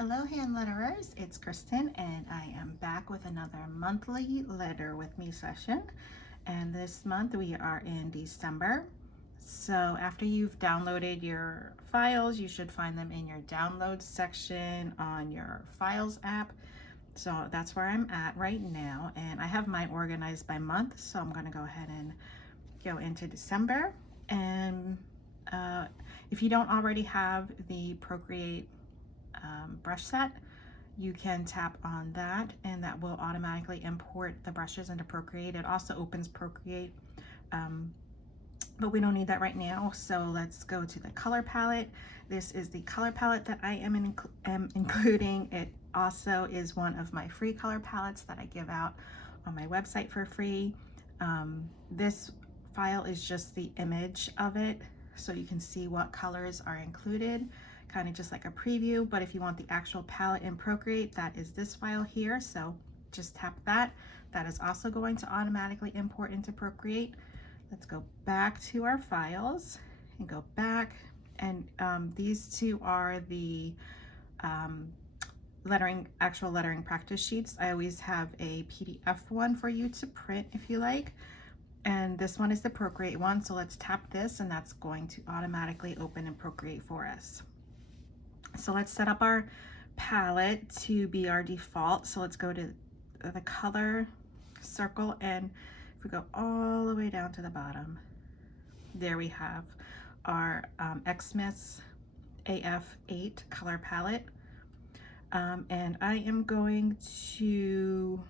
Hello hand letterers, it's Kristen and I am back with another monthly letter with me session, and this month we are in December. So after you've downloaded your files, you should find them in your downloads section on your files app. So that's where I'm at right now, and I have mine organized by month, so I'm going to go ahead and go into December. And if you don't already have the Procreate brush set, you can tap on that and that will automatically import the brushes into Procreate. It also opens Procreate, but we don't need that right now. So let's go to the color palette. This is the color palette that I am including. It also is one of my free color palettes that I give out on my website for free. This file is just the image of it, so you can see what colors are included, kind of just like a preview. But if you want the actual palette in Procreate, that is this file here. So just tap that. That is also going to automatically import into Procreate. Let's go back to our files and go back. And these two are the actual lettering practice sheets. I always have a PDF one for you to print if you like. And this one is the Procreate one. So let's tap this and that's going to automatically open in Procreate for us. So let's set up our palette to be our default. So let's go to the color circle, and if we go all the way down to the bottom, there we have our Xmas AF8 color palette. And I am going to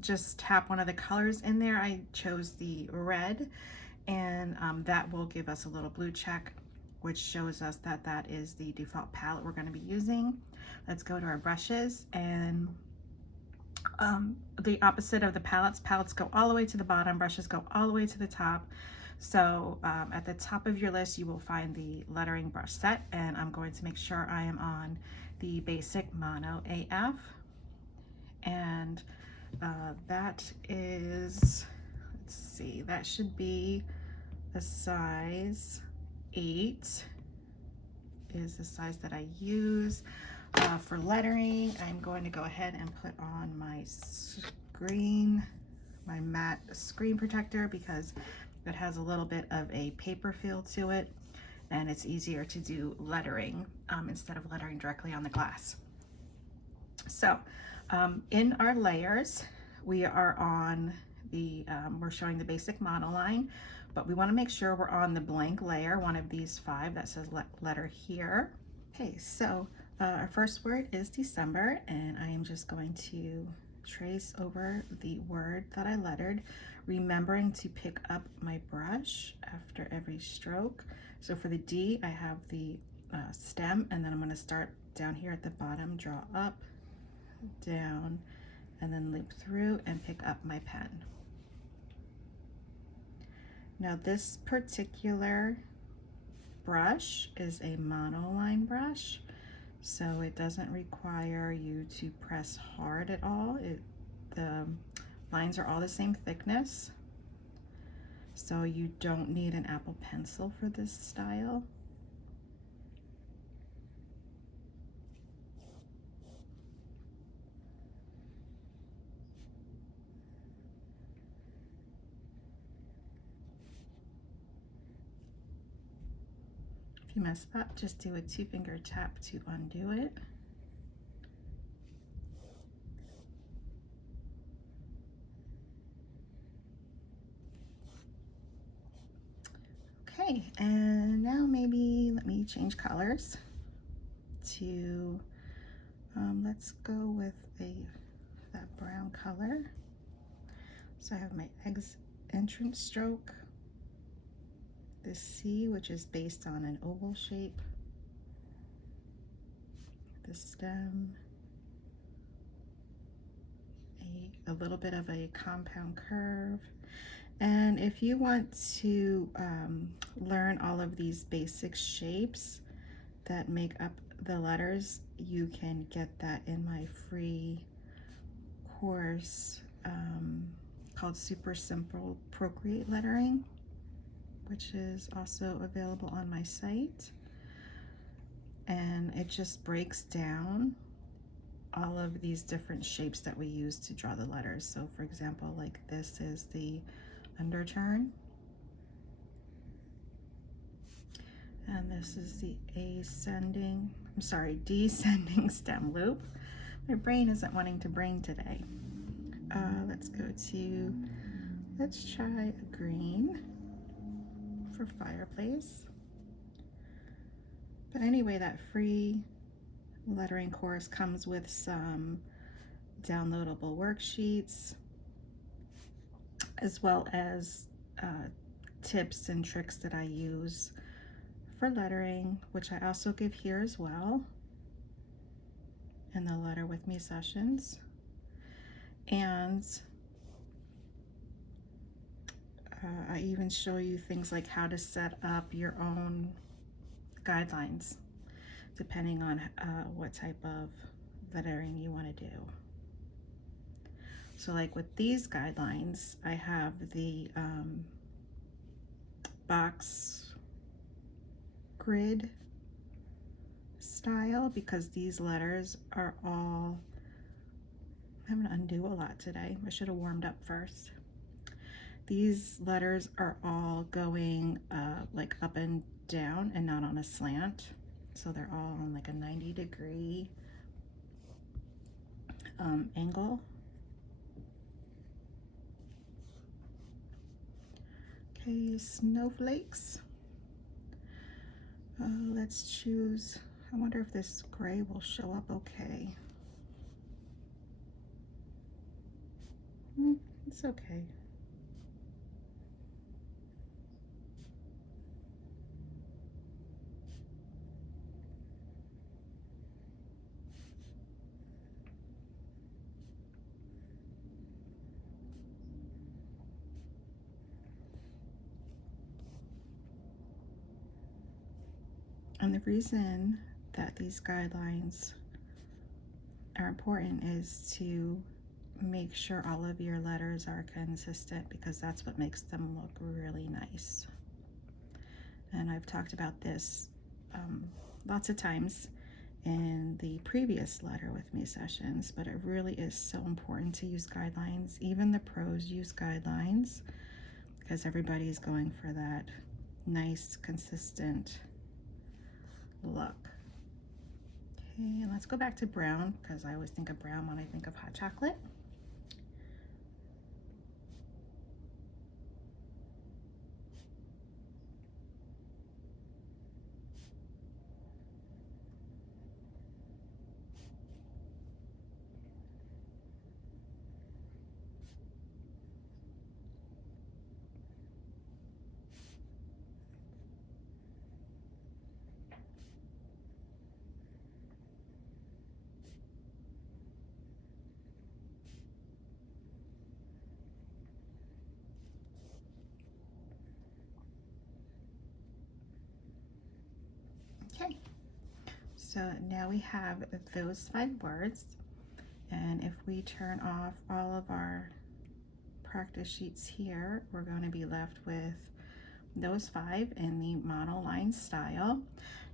just tap one of the colors in there. I chose the red, and that will give us a little blue check, which shows us that that is the default palette we're going to be using. Let's go to our brushes, and the opposite of the palettes go all the way to the bottom, brushes go all the way to the top. So at the top of your list you will find the lettering brush set, and I'm going to make sure I am on the basic mono AF, and that is, let's see, that should be a size 8 is the size that I use. For lettering, I'm going to go ahead and put on my matte screen protector, because it has a little bit of a paper feel to it, and it's easier to do lettering instead of lettering directly on the glass. So in our layers, we are on the, we're showing the basic monoline, but we want to make sure we're on the blank layer, one of these 5 that says letter here. Okay, so our first word is December, and I am just going to trace over the word that I lettered, remembering to pick up my brush after every stroke. So for the D, I have the stem, and then I'm going to start down here at the bottom, draw up, down, and then loop through and pick up my pen. Now this particular brush is a monoline brush, so it doesn't require you to press hard at all. The lines are all the same thickness, so you don't need an Apple pencil for this style. If you mess up, just do a 2-finger tap to undo it. Okay, and now maybe let me change colors to, let's go with that brown color. So I have my entrance stroke, the C, which is based on an oval shape, the stem, a little bit of a compound curve. And if you want to learn all of these basic shapes that make up the letters, you can get that in my free course called Super Simple Procreate Lettering, which is also available on my site. and it just breaks down all of these different shapes that we use to draw the letters. So for example, like this is the underturn, and this is the descending stem loop. My brain isn't wanting to brain today. Let's try a green for fireplace. But anyway, that free lettering course comes with some downloadable worksheets, as well as tips and tricks that I use for lettering, which I also give here as well in the Letter With Me sessions. And I even show you things like how to set up your own guidelines depending on what type of lettering you want to do. So like with these guidelines, I have the box grid style because these letters are all, I'm gonna undo a lot today. I should have warmed up first. These letters are all going like up and down and not on a slant. So they're all on like a 90-degree angle. Okay, snowflakes. Let's choose, I wonder if this gray will show up okay. It's okay. And the reason that these guidelines are important is to make sure all of your letters are consistent, because that's what makes them look really nice. And I've talked about this lots of times in the previous Letter With Me sessions, but it really is so important to use guidelines. Even the pros use guidelines because everybody's going for that nice, consistent look. Okay, and let's go back to brown because I always think of brown when I think of hot chocolate. Okay, so now we have those 5 words, and if we turn off all of our practice sheets here, we're going to be left with those 5 in the monoline style.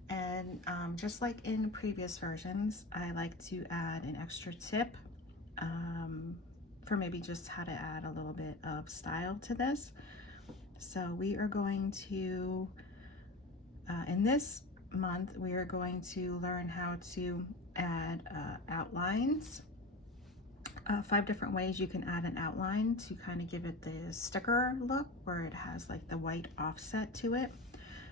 And just like in previous versions, I like to add an extra tip for maybe just how to add a little bit of style to this. So we are going to, in this month, we are going to learn how to add outlines. 5 different ways you can add an outline to kind of give it the sticker look where it has like the white offset to it.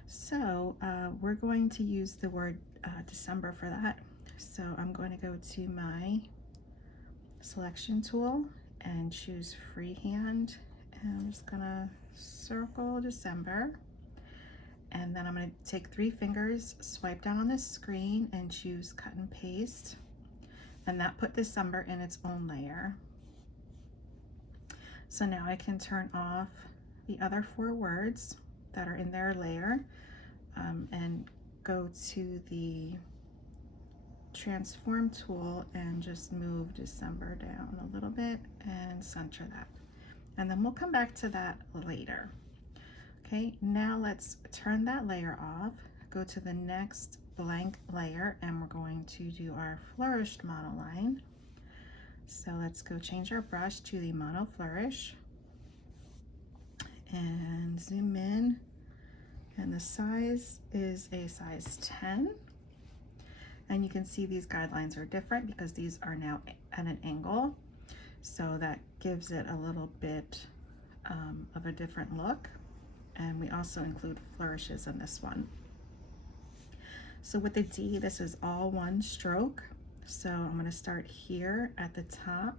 So we're going to use the word December for that. So I'm going to go to my selection tool and choose freehand, and I'm just gonna circle December, and then I'm going to take 3 fingers, swipe down on this screen and choose cut and paste, and that put December in its own layer. So now I can turn off the other 4 words that are in their layer and go to the transform tool and just move December down a little bit and center that. And then we'll come back to that later. Okay, now let's turn that layer off, go to the next blank layer and we're going to do our flourished monoline. So let's go change our brush to the mono flourish and zoom in, and the size is a size 10. And you can see these guidelines are different because these are now at an angle. So that gives it a little bit of a different look. And we also include flourishes in this one. So with the D, this is all one stroke. So I'm going to start here at the top,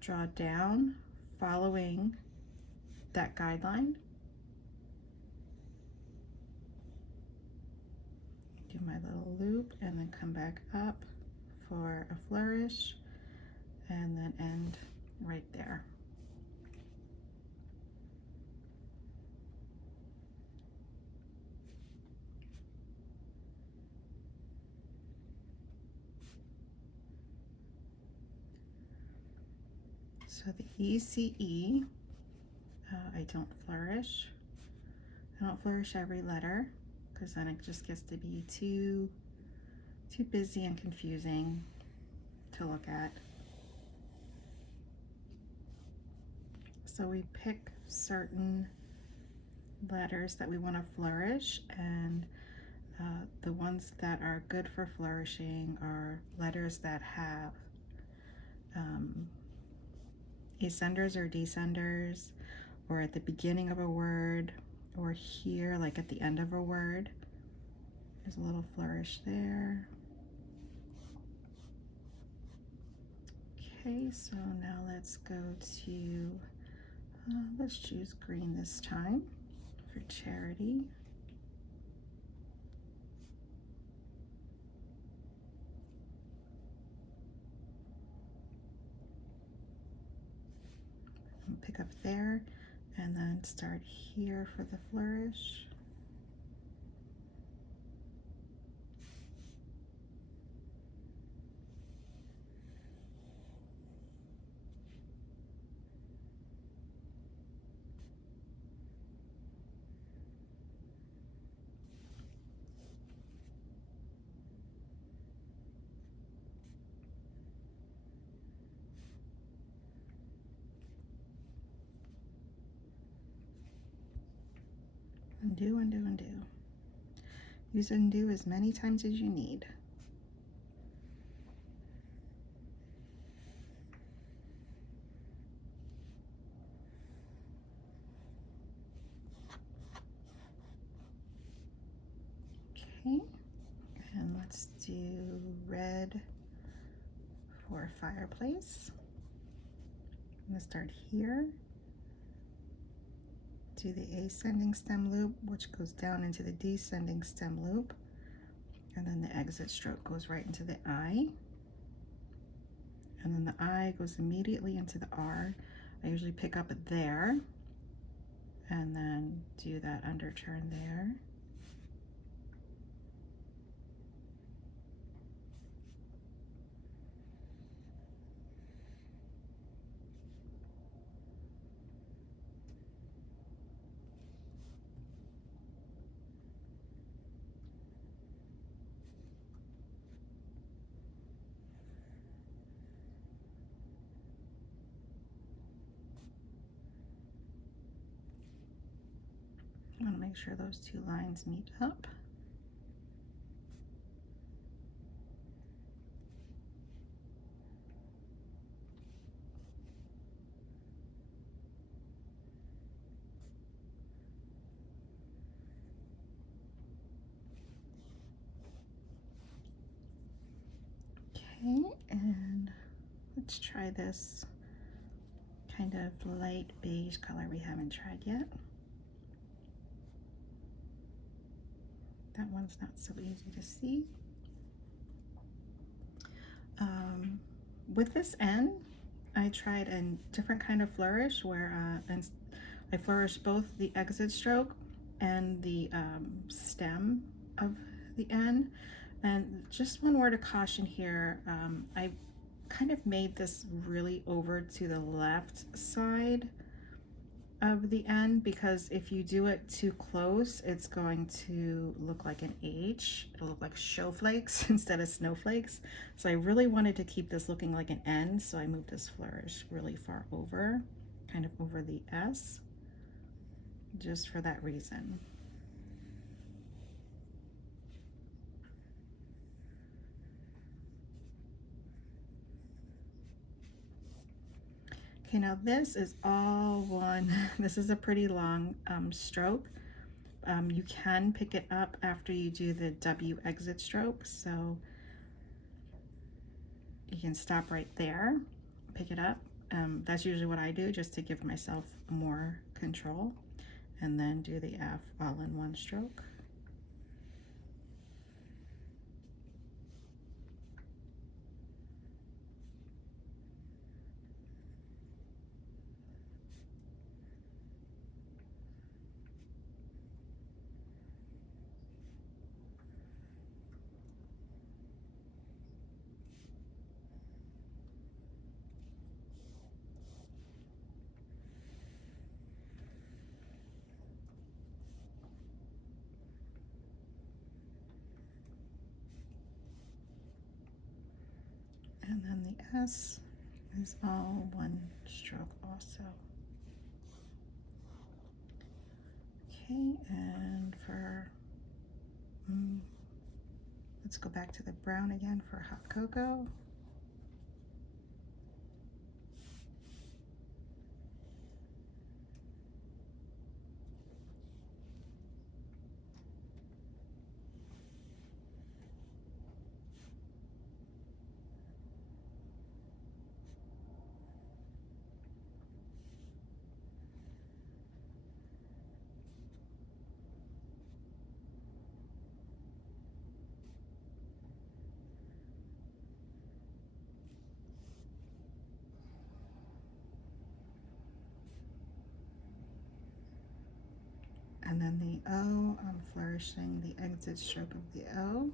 draw down, following that guideline. Do my little loop and then come back up for a flourish and then end right there. So the ECE, I don't flourish. I don't flourish every letter because then it just gets to be too busy and confusing to look at. So we pick certain letters that we want to flourish, and the ones that are good for flourishing are letters that have ascenders or descenders, or at the beginning of a word, or here like at the end of a word. There's a little flourish there. Okay, so now let's go to, let's choose green this time for charity. And pick up there and then start here for the flourish. Undo, undo, undo. Use undo as many times as you need. Okay, and let's do red for fireplace. I'm gonna start here. Do the ascending stem loop, which goes down into the descending stem loop, and then the exit stroke goes right into the I, and then the I goes immediately into the R. I usually pick up there and then do that underturn there. I want to make sure those two lines meet up. Okay, and let's try this kind of light beige color we haven't tried yet. That one's not so easy to see. With this N, I tried a different kind of flourish where I flourished both the exit stroke and the stem of the N. And just one word of caution here, I kind of made this really over to the left side of the end, because if you do it too close, it's going to look like an H. It'll look like snowflakes instead of snowflakes. So I really wanted to keep this looking like an N, so I moved this flourish really far over, kind of over the S, just for that reason. Okay, now this is all one. This is a pretty long stroke. You can pick it up after you do the W exit stroke, so you can stop right there, pick it up. That's usually what I do, just to give myself more control, and then do the F all in one stroke. And then the S is all one stroke also. Okay, and for, let's go back to the brown again for hot cocoa. And then the O, I'm flourishing the exit stroke of the O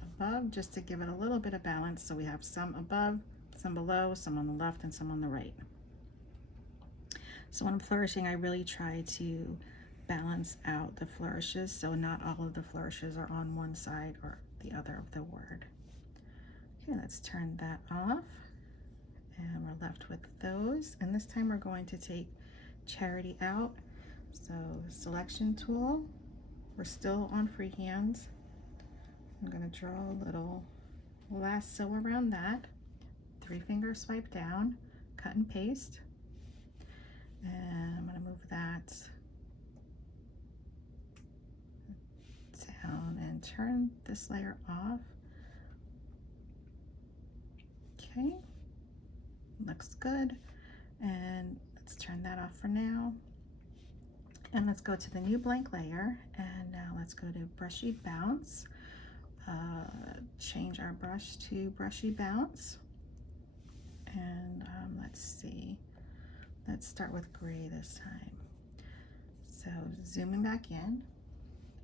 above, just to give it a little bit of balance. So we have some above, some below, some on the left, and some on the right. So when I'm flourishing, I really try to balance out the flourishes, so not all of the flourishes are on one side or the other of the word. Okay, let's turn that off, and we're left with those. And this time we're going to take charity out. So selection tool, we're still on freehand. I'm going to draw a little lasso around that, 3-finger swipe down, cut and paste, and I'm going to move that down and turn this layer off. Okay, looks good, and let's turn that off for now. And let's go to the new blank layer, and now let's go to brushy bounce. Change our brush to brushy bounce, and let's see, let's start with gray this time. So zooming back in,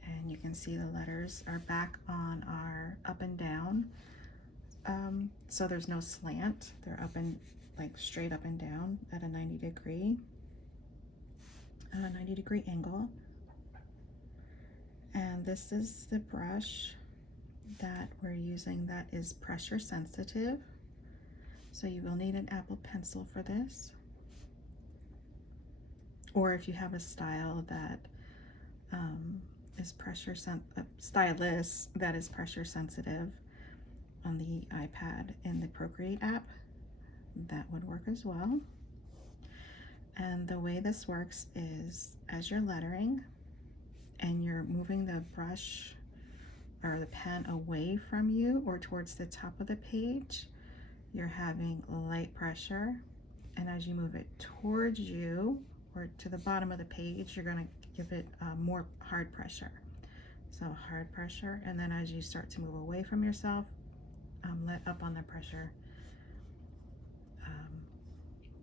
and you can see the letters are back on our up and down, so there's no slant, they're up and like straight up and down at a 90-degree angle. And this is the brush that we're using that is pressure sensitive, so you will need an Apple Pencil for this, or if you have a style that is stylus that is pressure sensitive on the iPad in the Procreate app, that would work as well. And the way this works is, as you're lettering and you're moving the brush or the pen away from you or towards the top of the page, you're having light pressure, and as you move it towards you or to the bottom of the page, you're going to give it more hard pressure. So hard pressure, and then as you start to move away from yourself, let up on the pressure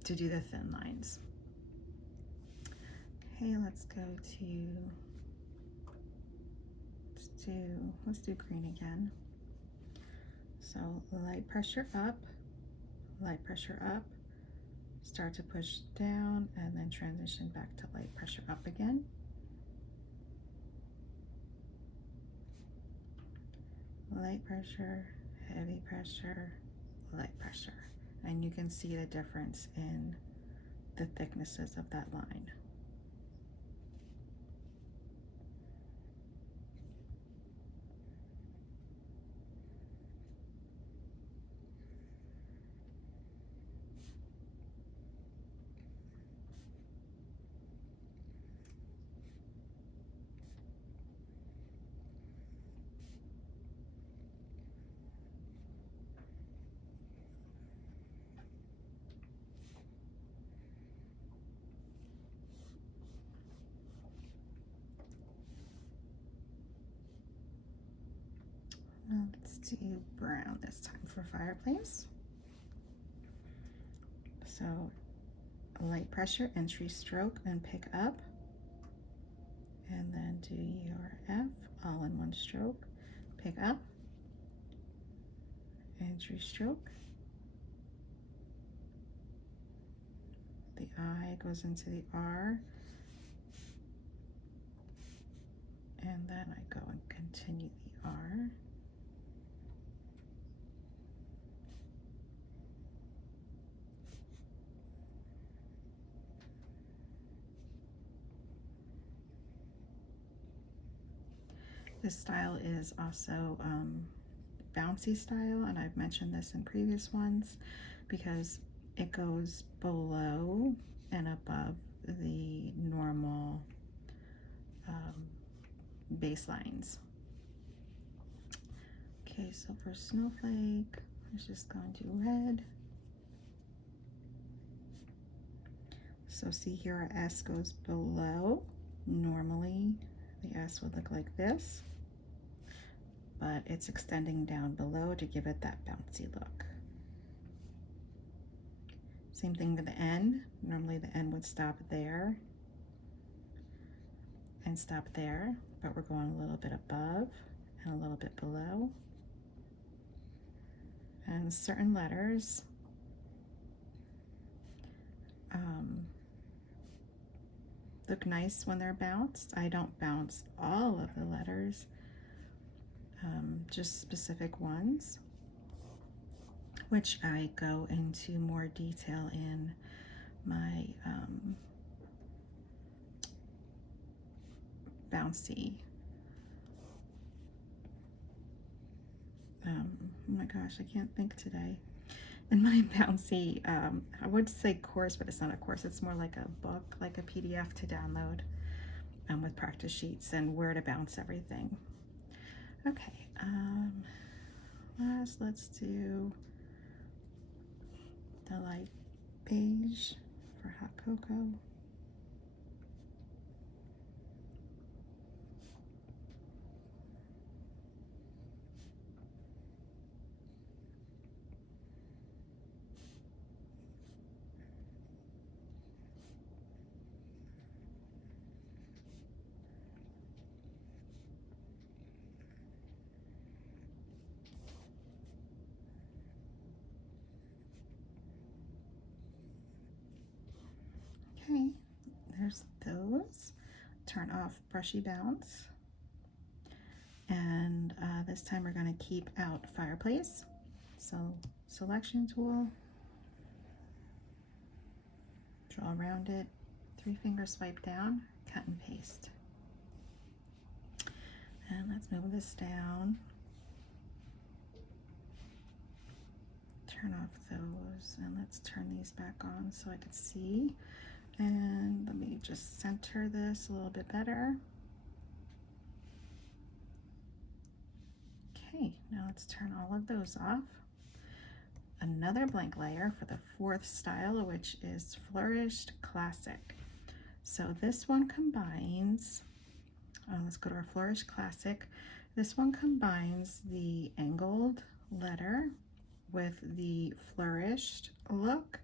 to do the thin lines. Okay, let's go to, let's do green again. So light pressure up, start to push down and then transition back to light pressure up again. Light pressure, heavy pressure, light pressure. And you can see the difference in the thicknesses of that line. Now let's do brown this time for fireplace. So light pressure, entry stroke, and pick up. And then do your F, all in one stroke. Pick up, entry stroke. The I goes into the R. And then I go and continue the R. This style is also bouncy style, and I've mentioned this in previous ones because it goes below and above the normal baselines. Okay, so for snowflake, I'm just going to red. So see here, our S goes below. Normally, the S would look like this, but it's extending down below to give it that bouncy look. Same thing with the N. Normally the N would stop there and stop there, but we're going a little bit above and a little bit below. And certain letters look nice when they're bounced. I don't bounce all of the letters, just specific ones, which I go into more detail in my bouncy. Oh my gosh, I can't think today. In my bouncy, I would say course, but it's not a course. It's more like a book, like a PDF to download with practice sheets and where to bounce everything. Okay, let's do the light beige for hot cocoa. Okay, there's those. Turn off brushy bounce. And this time we're going to keep out fireplace. So selection tool, draw around it, 3-finger swipe down, cut and paste. And let's move this down. Turn off those, and let's turn these back on so I can see. And let me just center this a little bit better. Okay, now let's turn all of those off. Another blank layer for the 4th style, which is Flourished Classic. So this one combines, let's go to our Flourished Classic. This one combines the angled letter with the flourished look,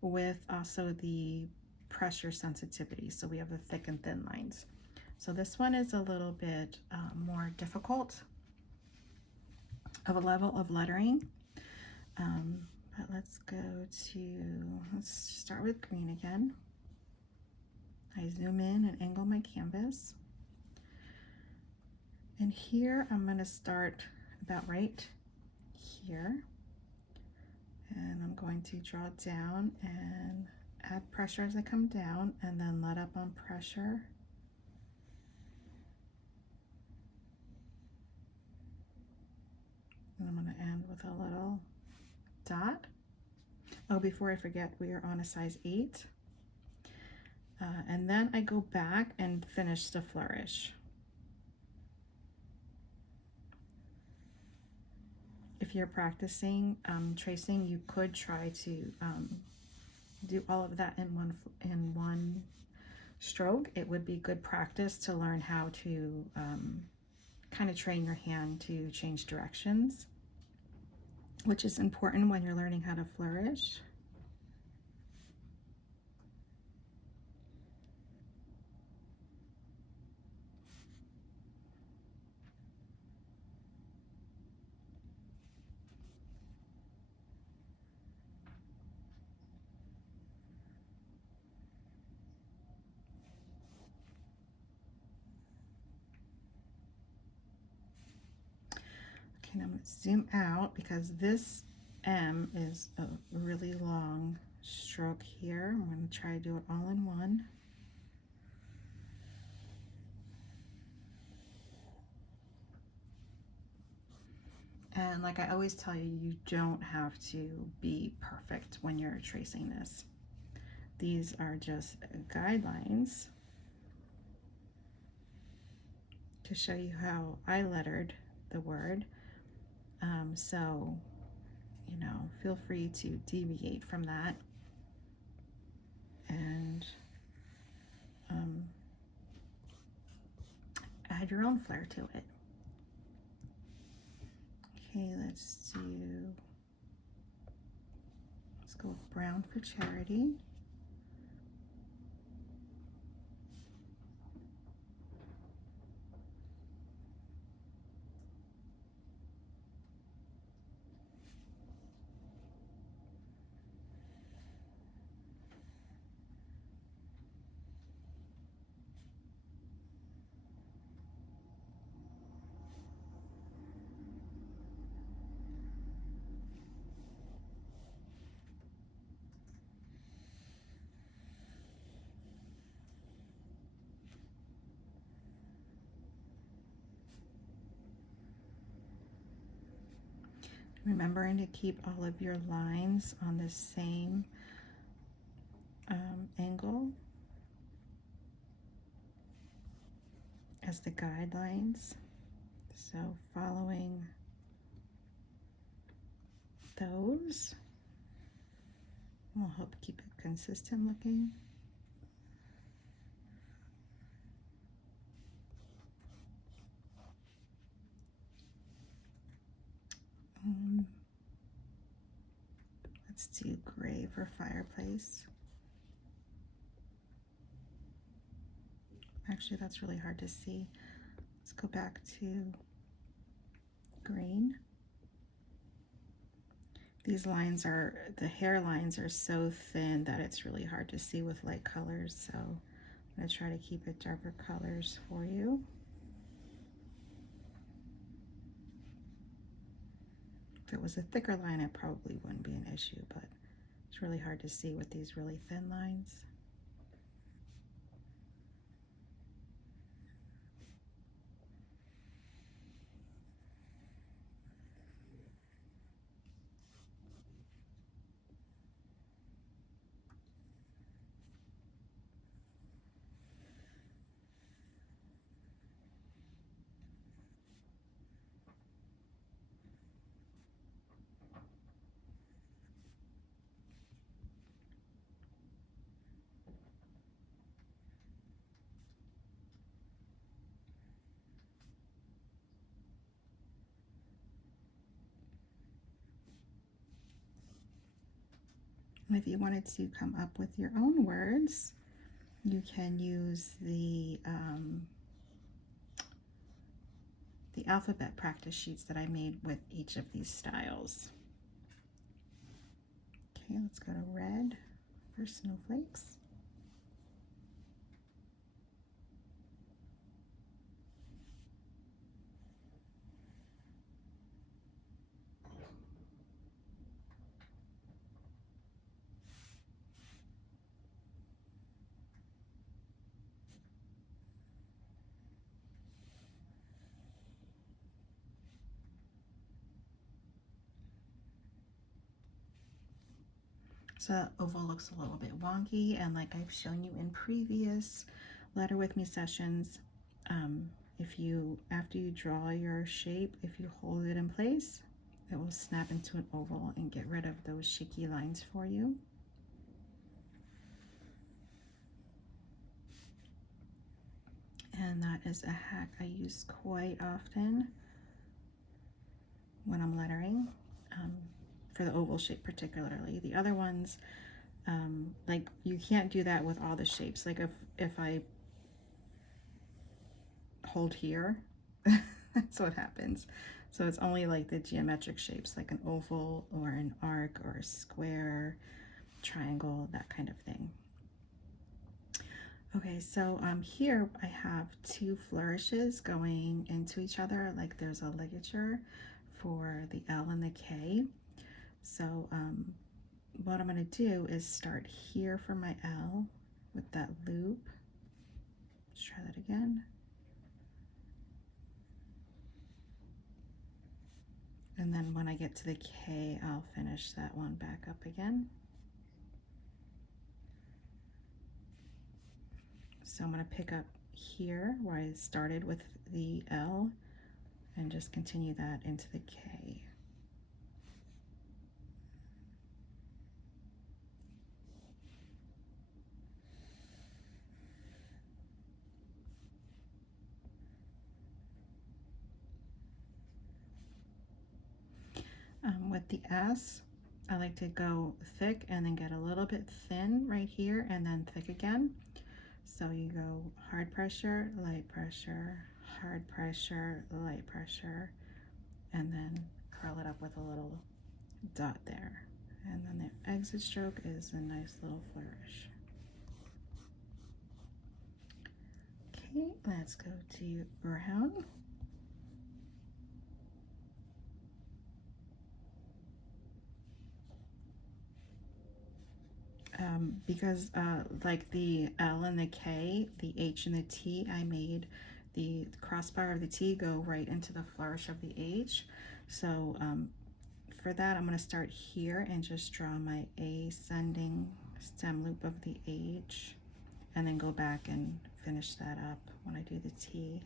with also the pressure sensitivity. So we have the thick and thin lines. So this one is a little bit more difficult of a level of lettering, But let's start with green again. I zoom in and angle my canvas. And here I'm going to start about right here. And I'm going to draw down and add pressure as I come down, and then let up on pressure. And I'm going to end with a little dot. Oh, before I forget, we are on a size 8. And then I go back and finish the flourish. If you're practicing tracing, you could try to do all of that in one stroke. It would be good practice to learn how to kind of train your hand to change directions, which is important when you're learning how to flourish. Okay, now I'm going to zoom out because this M is a really long stroke here. I'm going to try to do it all in one. And like I always tell you, you don't have to be perfect when you're tracing this. These are just guidelines to show you how I lettered the word. So, you know, feel free to deviate from that and add your own flair to it. Okay, let's go with brown for charity. Remembering to keep all of your lines on the same angle as the guidelines. So following those will help keep it consistent looking. Let's do gray for fireplace. Actually, that's really hard to see. Let's go back to green. These lines the hair lines are so thin that it's really hard to see with light colors. So I'm going to try to keep it darker colors for you. If it was a thicker line, it probably wouldn't be an issue, but it's really hard to see with these really thin lines. And if you wanted to come up with your own words, you can use the alphabet practice sheets that I made with each of these styles. Okay, let's go to red for snowflakes. So that oval looks a little bit wonky, and like I've shown you in previous letter with me sessions, if you, after you draw your shape, if you hold it in place, it will snap into an oval and get rid of those shaky lines for you. And that is a hack I use quite often when I'm lettering, for the oval shape particularly. The other ones, like you can't do that with all the shapes. Like if I hold here, that's what happens. So it's only like the geometric shapes, like an oval or an arc or a square, triangle, that kind of thing. Okay, so here I have two flourishes going into each other, like there's a ligature for the L and the K. So what I'm going to do is start here for my L with that loop. Let's try that again. And then when I get to the K, I'll finish that one back up again. So I'm going to pick up here where I started with the L and just continue that into the K. With the S, I like to go thick and then get a little bit thin right here and then thick again. So you go hard pressure, light pressure, hard pressure, light pressure, and then curl it up with a little dot there. And then the exit stroke is a nice little flourish. Okay, let's go to brown. Because like the L and the K, the H and the T, I made the crossbar of the T go right into the flourish of the H. So for that, I'm going to start here and just draw my ascending stem loop of the H, and then go back and finish that up when I do the T.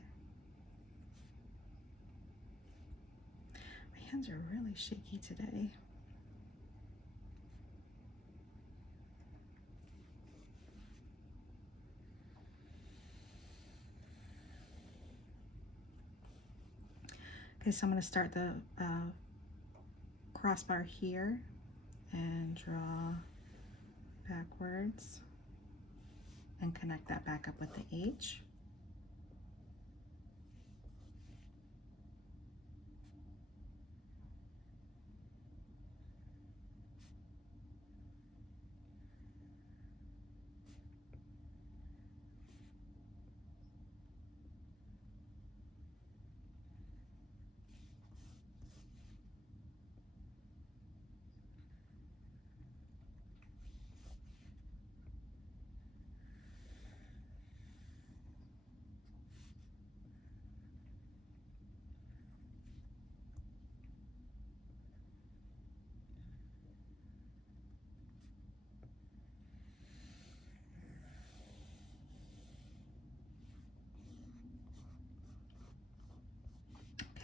My hands are really shaky today. Okay, so I'm going to start the crossbar here and draw backwards and connect that back up with the H.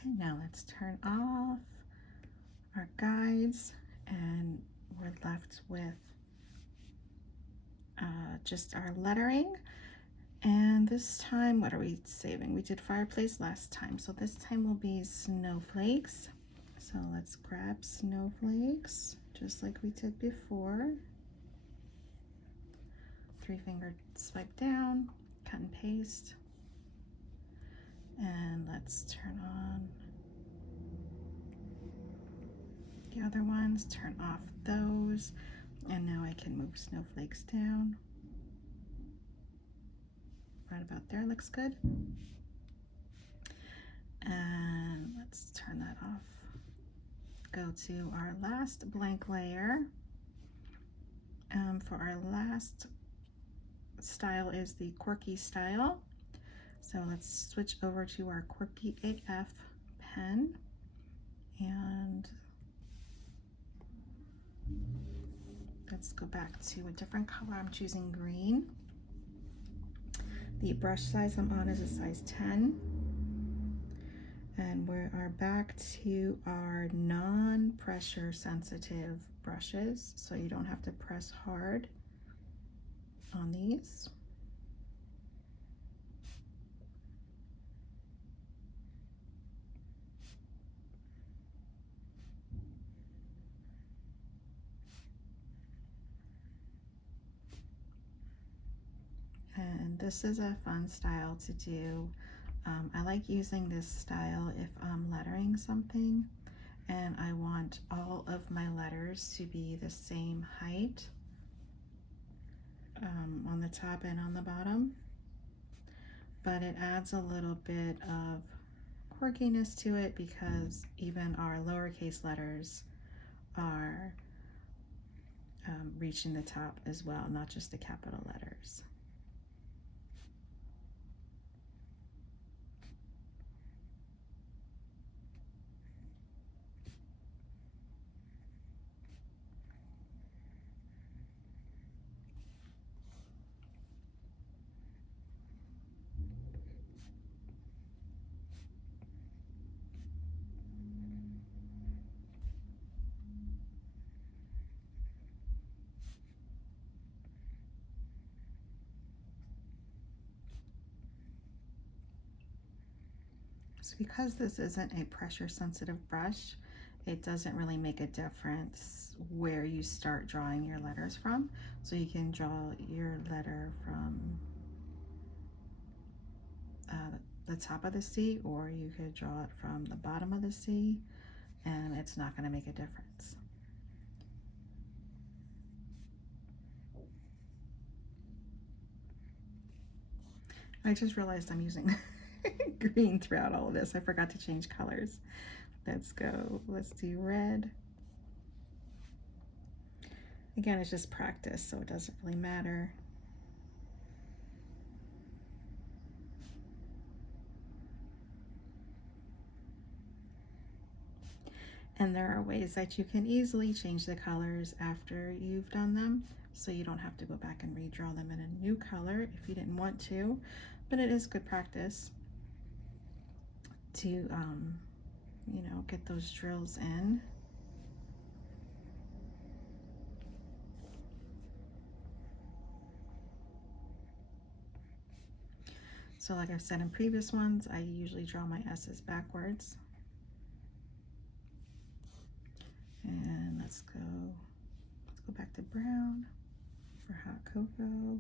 Okay, now let's turn off our guides and we're left with just our lettering. And this time, what are we saving? We did fireplace last time, so this time will be snowflakes. So let's grab snowflakes, just like we did before. 3-finger swipe down, cut and paste. And let's turn on the other ones, turn off those. And now I can move snowflakes down. Right about there looks good. And let's turn that off. Go to our last blank layer. For our last style is the quirky style. So let's switch over to our quirky AF pen, and let's go back to a different color. I'm choosing green. The brush size I'm on is a size 10. And we are back to our non-pressure sensitive brushes, so you don't have to press hard on these. And this is a fun style to do. I like using this style if I'm lettering something and I want all of my letters to be the same height on the top and on the bottom, but it adds a little bit of quirkiness to it because even our lowercase letters are reaching the top as well, not just the capital letters. So because this isn't a pressure sensitive brush, it doesn't really make a difference where you start drawing your letters from. So you can draw your letter from the top of the C, or you could draw it from the bottom of the C, and it's not going to make a difference. I just realized I'm using green throughout all of this. I forgot to change colors. Let's go. Let's do red. Again, it's just practice, so it doesn't really matter. And there are ways that you can easily change the colors after you've done them, so you don't have to go back and redraw them in a new color if you didn't want to, but it is good practice to, you know, get those drills in. So like I've said in previous ones, I usually draw my S's backwards. And let's go back to brown for hot cocoa.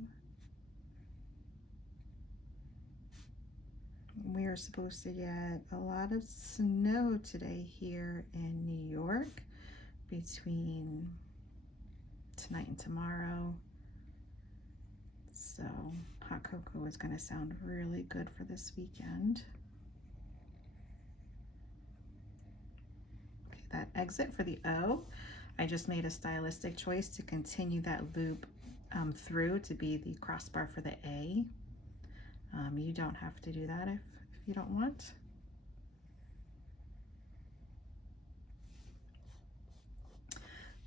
We are supposed to get a lot of snow today here in New York between tonight and tomorrow. So hot cocoa is going to sound really good for this weekend. Okay, that exit for the O, I just made a stylistic choice to continue that loop through to be the crossbar for the A. You don't have to do that if you don't want.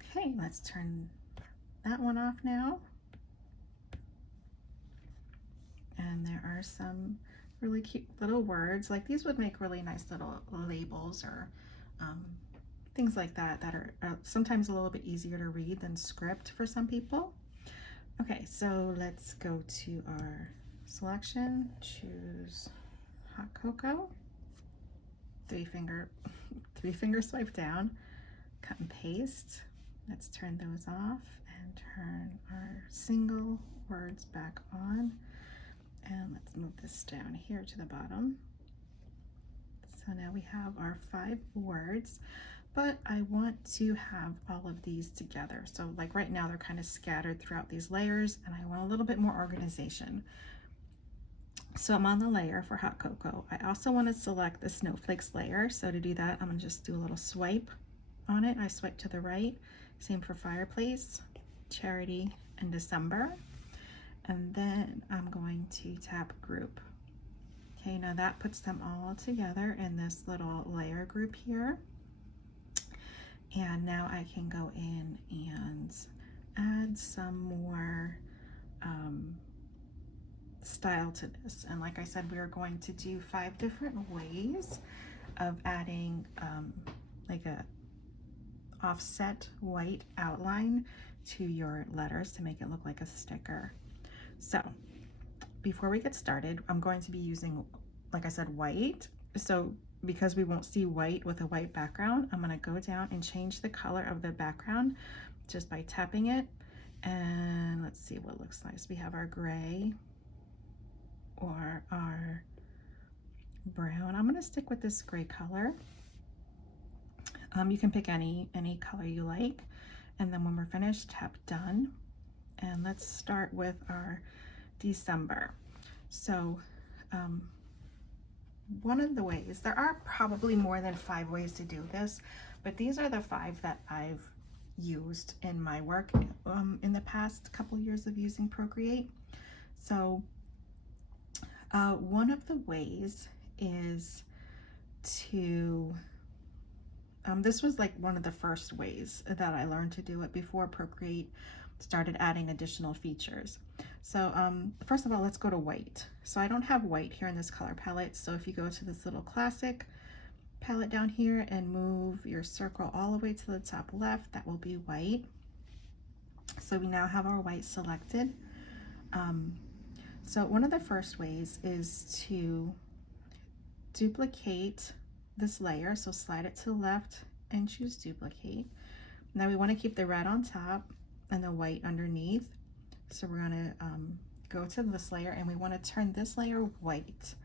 Okay, let's turn that one off now. And there are some really cute little words. Like these would make really nice little labels or things like that that are sometimes a little bit easier to read than script for some people. Okay, so let's go to our selection, choose hot cocoa, three finger swipe down, cut and paste. Let's turn those off and turn our single words back on. And let's move this down here to the bottom. So now we have our 5 words. but I want to have all of these together. So like right now they're kind of scattered throughout these layers, and I want a little bit more organization. So I'm on the layer for hot cocoa. I also want to select the snowflakes layer. So to do that, I'm gonna just do a little swipe on it. I swipe to the right. Same for fireplace, charity, and December. And then I'm going to tap group. Okay, now that puts them all together in this little layer group here. And now I can go in and add some more style to this. And like I said, we are going to do 5 different ways of adding like a offset white outline to your letters to make it look like a sticker. So before we get started, I'm going to be using, like I said, white. So because we won't see white with a white background, I'm going to go down and change the color of the background just by tapping it. And let's see what looks nice. We have our gray or our brown. I'm going to stick with this gray color. You can pick any color you like. And then when we're finished, tap done. And let's start with our December. So one of the ways, there are probably more than 5 ways to do this, but these are the 5 that I've used in my work in the past couple years of using Procreate. So one of the ways is to, this was like one of the first ways that I learned to do it before Procreate started adding additional features. So first of all, let's go to white. So I don't have white here in this color palette. So if you go to this little classic palette down here and move your circle all the way to the top left, that will be white. So we now have our white selected. So one of the first ways is to duplicate this layer. So slide it to the left and choose duplicate. Now we want to keep the red on top and the white underneath. So we're going to go to this layer and we want to turn this layer white.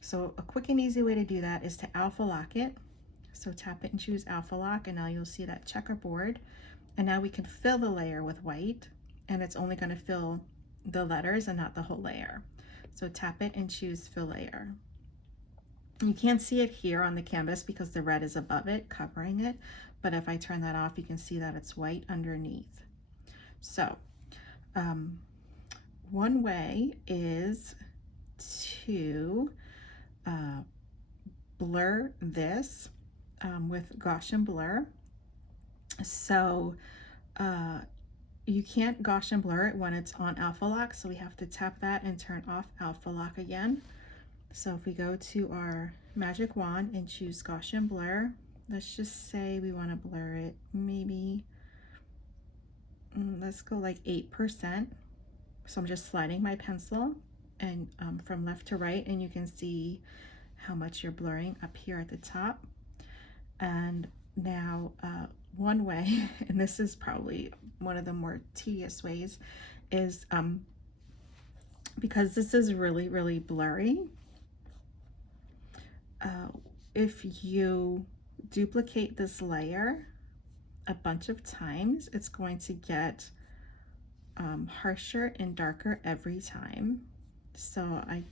So a quick and easy way to do that is to alpha lock it. So tap it and choose alpha lock, and now you'll see that checkerboard. And now we can fill the layer with white, and it's only going to fill the letters and not the whole layer. So tap it and choose fill layer. You can't see it here on the canvas because the red is above it, covering it. But if I turn that off, you can see that it's white underneath. So one way is to blur this with Gaussian blur. So you can't Gaussian blur it when it's on alpha lock, so we have to tap that and turn off alpha lock again. So if we go to our magic wand and choose Gaussian blur, let's just say we want to blur it maybe, let's go like 8%. So I'm just sliding my pencil and from left to right, and you can see how much you're blurring up here at the top. And now one way, and this is probably one of the more tedious ways, is because this is really, really blurry, if you duplicate this layer a bunch of times, it's going to get harsher and darker every time. So I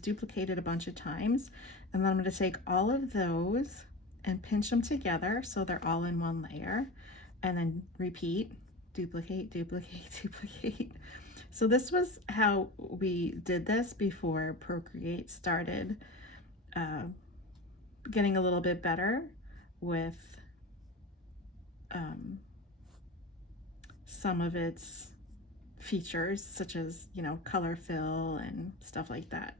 duplicated a bunch of times, and then I'm going to take all of those and pinch them together so they're all in one layer, and then repeat, duplicate, duplicate, duplicate. So this was how we did this before Procreate started getting a little bit better with some of its features, such as, you know, color fill and stuff like that.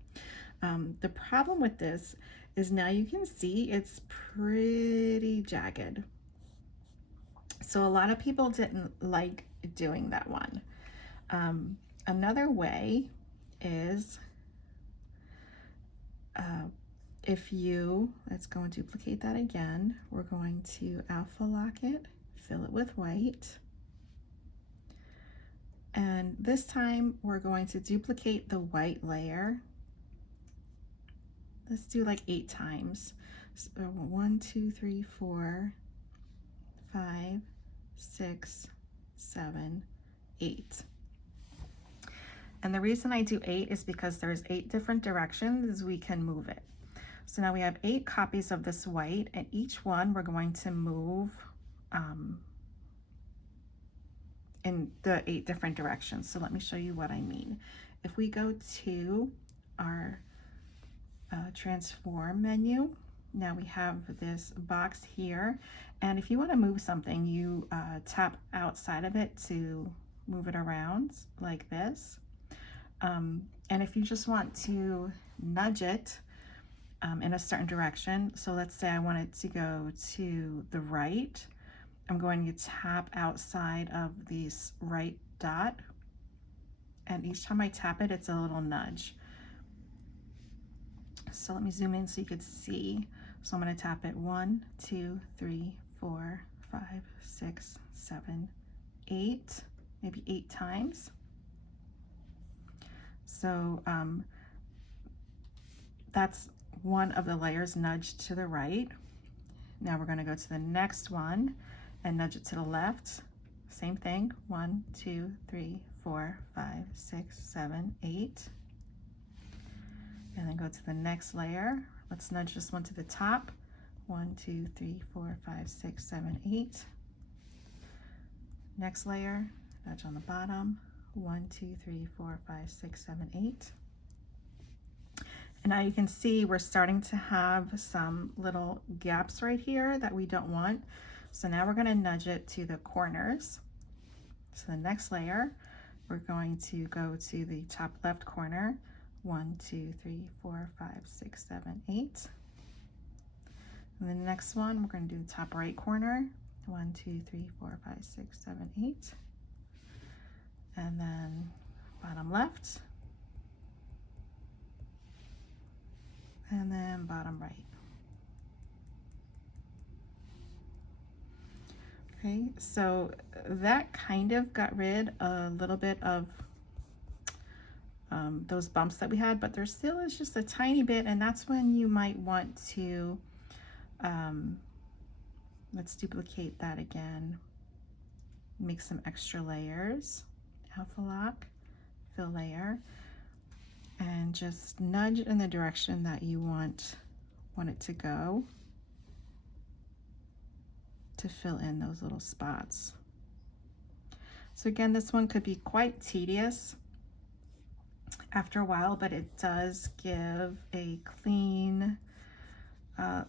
The problem with this is now you can see it's pretty jagged. So a lot of people didn't like doing that one. Another way is if you, let's go and duplicate that again. We're going to alpha lock it, fill it with white. And this time we're going to duplicate the white layer. Let's do like 8 times. So 1, 2, 3, 4, 6, 7, 8. And the reason I do 8 is because there's 8 different directions we can move it. So now we have 8 copies of this white, and each one we're going to move in the 8 different directions. So let me show you what I mean. If we go to our transform menu, now we have this box here, and if you want to move something, you tap outside of it to move it around like this. And if you just want to nudge it in a certain direction, so let's say I want it to go to the right, I'm going to tap outside of this right dot, and each time I tap it, it's a little nudge. So let me zoom in so you could see. So I'm going to tap it 1, 2, 3, 4, 5, 6, 7, 8, maybe 8 times. So that's one of the layers nudged to the right. Now we're going to go to the next one and nudge it to the left. Same thing, 1, 2, 3, 4, 5, 6, 7, 8. And then go to the next layer. Let's nudge this one to the top. 1, 2, 3, 4, 5, 6, 7, 8. Next layer, nudge on the bottom. 1, 2, 3, 4, 5, 6, 7, 8. And now you can see we're starting to have some little gaps right here that we don't want. So now we're going to nudge it to the corners. So the next layer, we're going to go to the top left corner. 1, 2, 3, 4, 5, 6, 7, 8. And the next one, we're going to do the top right corner. 1, 2, 3, 4, 5, 6, 7, 8. And then bottom left. And then bottom right. Okay, so that kind of got rid a little bit of those bumps that we had, but there still is just a tiny bit, and that's when you might want to, let's duplicate that again, make some extra layers, alpha lock, fill layer, and just nudge in the direction that you want it to go to fill in those little spots. So again, this one could be quite tedious after a while, but it does give a clean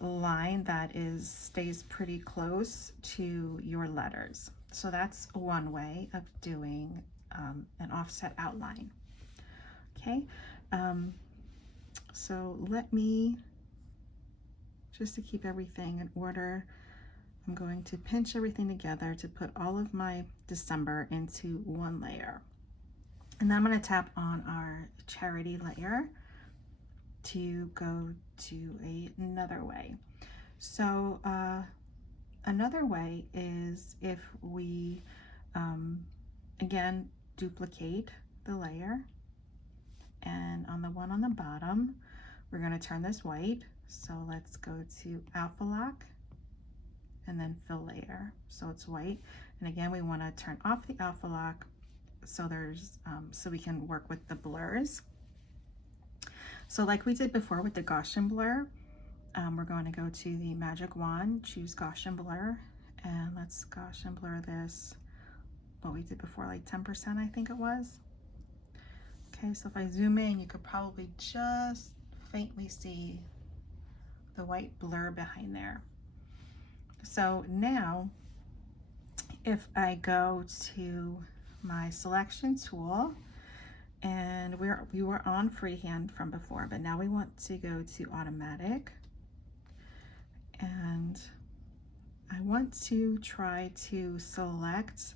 line that stays pretty close to your letters. So that's one way of doing an offset outline. Okay, so let me, just to keep everything in order, I'm going to pinch everything together to put all of my December into one layer. And then I'm going to tap on our charity layer to go to another way. So another way is if we, again, duplicate the layer, and on the one on the bottom, we're going to turn this white. So let's go to alpha lock and then fill layer. So it's white. And again, we want to turn off the alpha lock so there's so we can work with the blurs. So like we did before with the Gaussian blur, we're going to go to the magic wand, choose Gaussian blur, and let's Gaussian blur this, what we did before, like 10% I think it was. Okay, so if I zoom in, you could probably just faintly see the white blur behind there. So now if I go to my selection tool, and we were on freehand from before, but now we want to go to automatic, and I want to try to select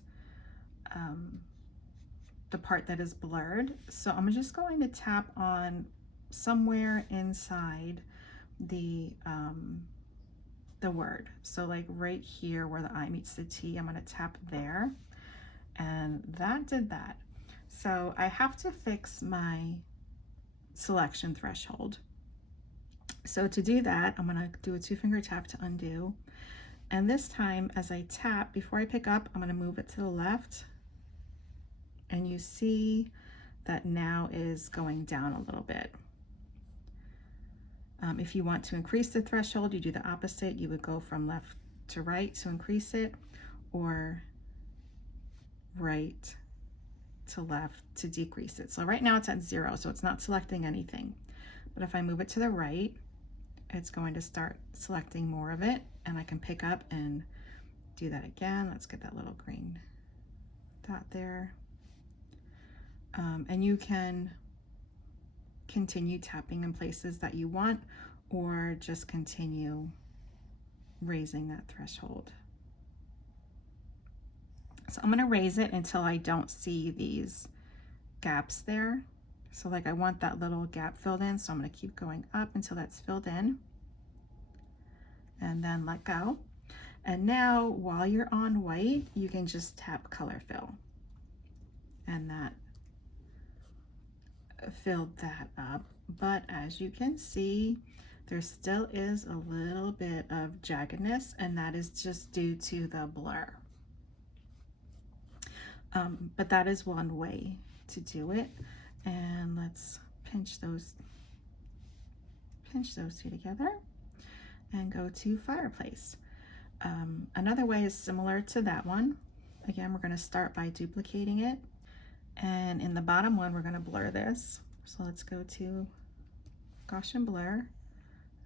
the part that is blurred. So I'm just going to tap on somewhere inside the word. So like right here where the I meets the T, I'm going to tap there, and that did that. So I have to fix my selection threshold. So to do that, I'm going to do a 2-finger tap to undo. And this time, as I tap, before I pick up, I'm going to move it to the left. And you see that now is going down a little bit. If you want to increase the threshold, you do the opposite. You would go from left to right to increase it, or right to left to decrease it. So right now it's at 0, so it's not selecting anything. But if I move it to the right, it's going to start selecting more of it, and I can pick up and do that again. Let's get that little green dot there. And you can continue tapping in places that you want, or just continue raising that threshold. So I'm going to raise it until I don't see these gaps there. So like I want that little gap filled in, so I'm going to keep going up until that's filled in, and then let go. And now while you're on white, you can just tap color fill, and that filled that up. But as you can see, there still is a little bit of jaggedness, and that is just due to the blur. But that is one way to do it. And let's pinch those two together and go to fireplace. Another way is similar to that one. Again, we're going to start by duplicating it, and in the bottom one we're going to blur this. So let's go to Gaussian blur,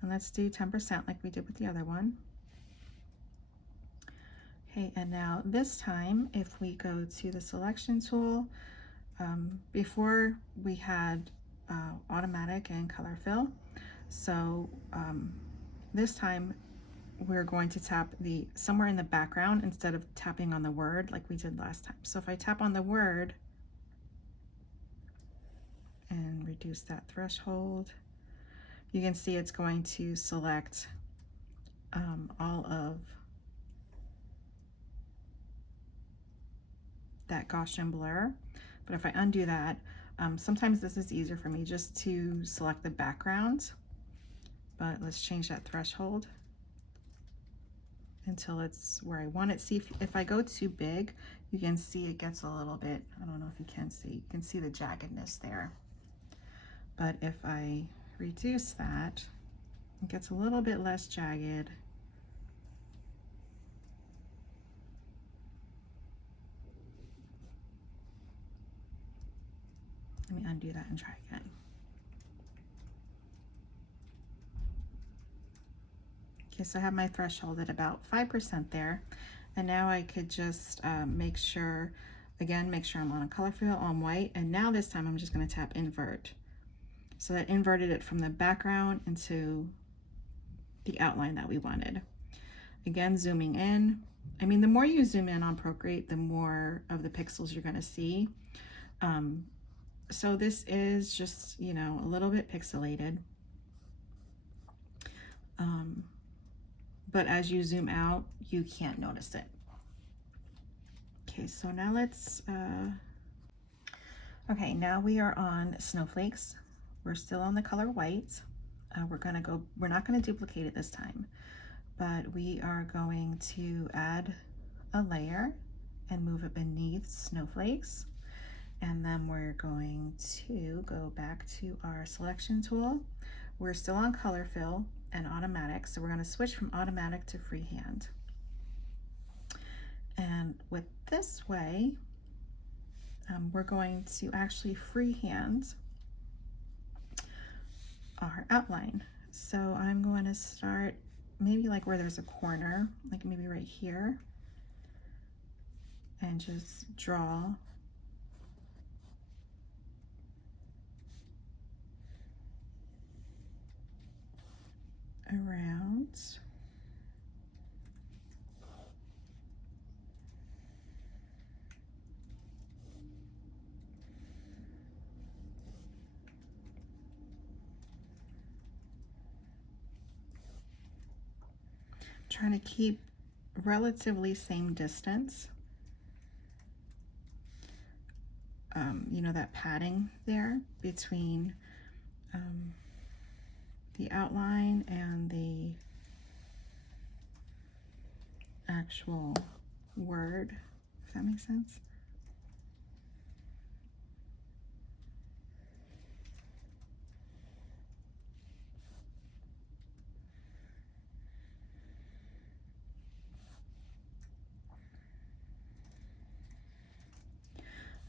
and let's do 10% like we did with the other one. Okay, and now this time if we go to the selection tool, before we had automatic and color fill, so this time we're going to tap somewhere in the background instead of tapping on the word like we did last time. So if I tap on the word and reduce that threshold, you can see it's going to select all of that Gaussian blur. But if I undo that, sometimes this is easier for me just to select the background, but let's change that threshold until it's where I want it. See, if I go too big, you can see it gets a little bit, I don't know if you can see the jaggedness there. But if I reduce that, it gets a little bit less jagged. Let me undo that and try again. Okay, so I have my threshold at about 5% there. And now I could just make sure I'm on a color fill on white. And now this time I'm just going to tap invert. So that inverted it from the background into the outline that we wanted. Again, zooming in. I mean, the more you zoom in on Procreate, the more of the pixels you're going to see. So this is just, you know, a little bit pixelated. But as you zoom out, you can't notice it. Okay, so now let's, okay, now we are on snowflakes. We're still on the color white. We're not gonna duplicate it this time, but we are going to add a layer and move it beneath snowflakes. And then we're going to go back to our selection tool. We're still on color fill and automatic, so we're going to switch from automatic to freehand. And with this way, we're going to actually freehand our outline. So I'm going to start maybe like where there's a corner, like maybe right here, and just draw around. Trying to keep relatively same distance. You know, that padding there between the outline and the actual word, if that makes sense.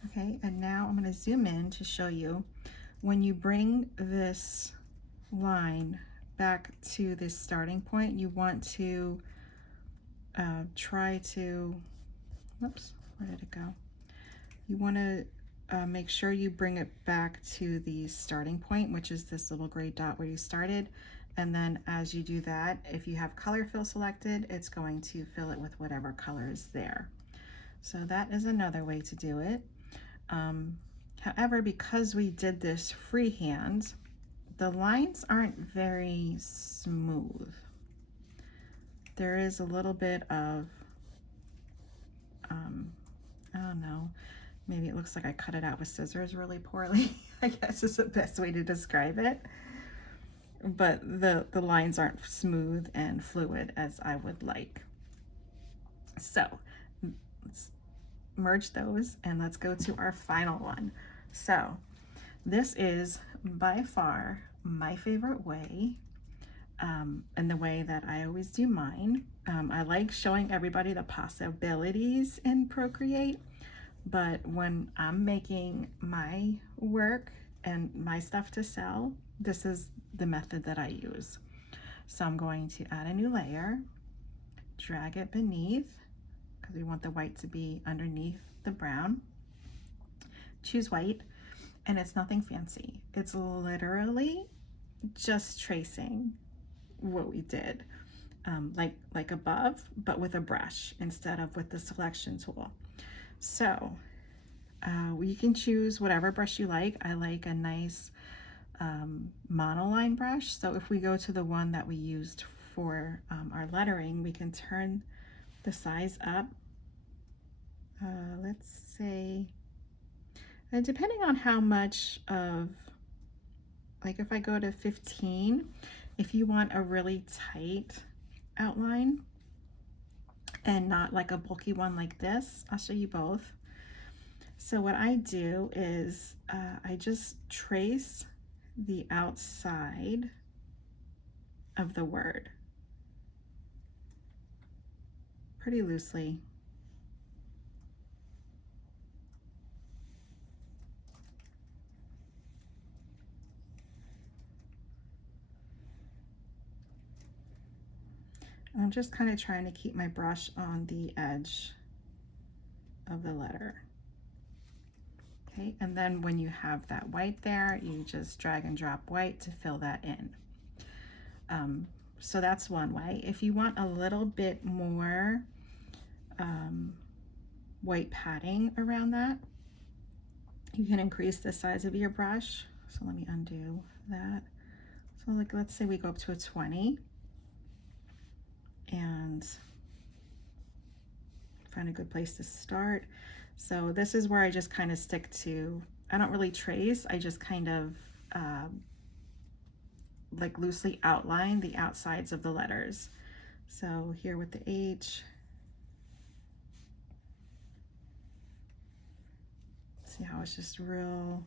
Okay, and now I'm going to zoom in to show you when you bring this line back to this starting point, you want to try to, whoops, where did it go? You want to make sure you bring it back to the starting point, which is this little gray dot where you started. And then as you do that, if you have color fill selected, it's going to fill it with whatever color is there. So that is another way to do it. However, because we did this freehand, the lines aren't very smooth. There is a little bit of, I don't know, maybe it looks like I cut it out with scissors really poorly, I guess is the best way to describe it. But the lines aren't smooth and fluid as I would like. So let's merge those and let's go to our final one. So this is by far my favorite way, and the way that I always do mine. I like showing everybody the possibilities in Procreate, but when I'm making my work and my stuff to sell, this is the method that I use. So I'm going to add a new layer, drag it beneath, because we want the white to be underneath the brown. Choose white, and it's nothing fancy. It's literally just tracing what we did, like above, but with a brush instead of with the selection tool. So you can choose whatever brush you like. I like a nice monoline brush. So if we go to the one that we used for our lettering, we can turn the size up. Let's say, and depending on how much of, like if I go to 15, if you want a really tight outline and not like a bulky one like this, I'll show you both. So what I do is I just trace the outside of the word pretty loosely. I'm just kind of trying to keep my brush on the edge of the letter. Okay, and then when you have that white there, you just drag and drop white to fill that in. So that's one way. If you want a little bit more white padding around that, you can increase the size of your brush. So let me undo that. So like, let's say we go up to a 20 and find a good place to start. So this is where I just kind of stick to, I don't really trace, I just kind of like loosely outline the outsides of the letters. So here with the H, see how it's just real.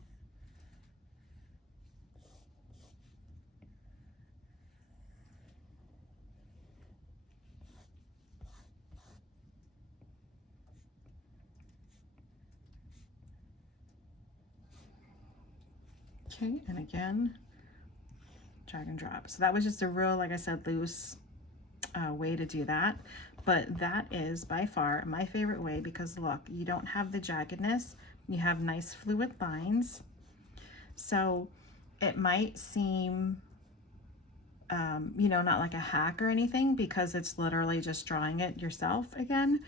Okay, and again, drag and drop. So that was just a real, like I said, loose way to do that. But that is by far my favorite way because look, you don't have the jaggedness, you have nice fluid lines. So it might seem, you know, not like a hack or anything because it's literally just drawing it yourself again.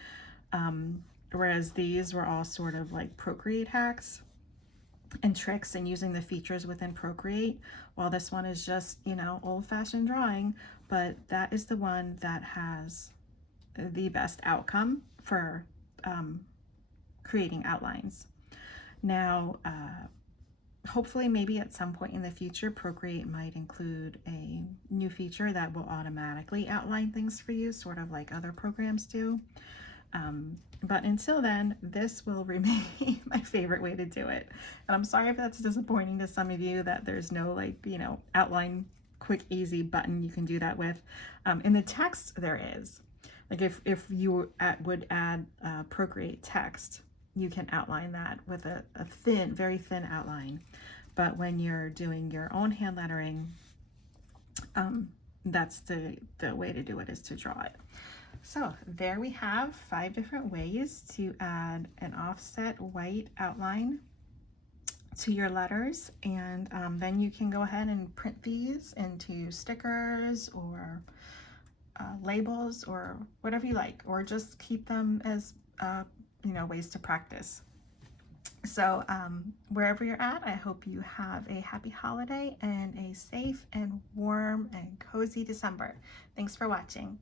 Whereas these were all sort of like Procreate hacks and tricks and using the features within Procreate, while this one is just, you know, old-fashioned drawing, but that is the one that has the best outcome for creating outlines. Now, hopefully maybe at some point in the future, Procreate might include a new feature that will automatically outline things for you, sort of like other programs do. But until then, this will remain my favorite way to do it. And I'm sorry if that's disappointing to some of you, that there's no, like, you know, outline quick easy button you can do that with. In the text there is, like, if you would add Procreate text, you can outline that with a thin, very thin outline. But when you're doing your own hand lettering, that's the way to do it, is to draw it. So there we have 5 different ways to add an offset white outline to your letters, and then you can go ahead and print these into stickers or labels or whatever you like, or just keep them as you know, ways to practice. So wherever you're at, I hope you have a happy holiday and a safe and warm and cozy December. Thanks for watching.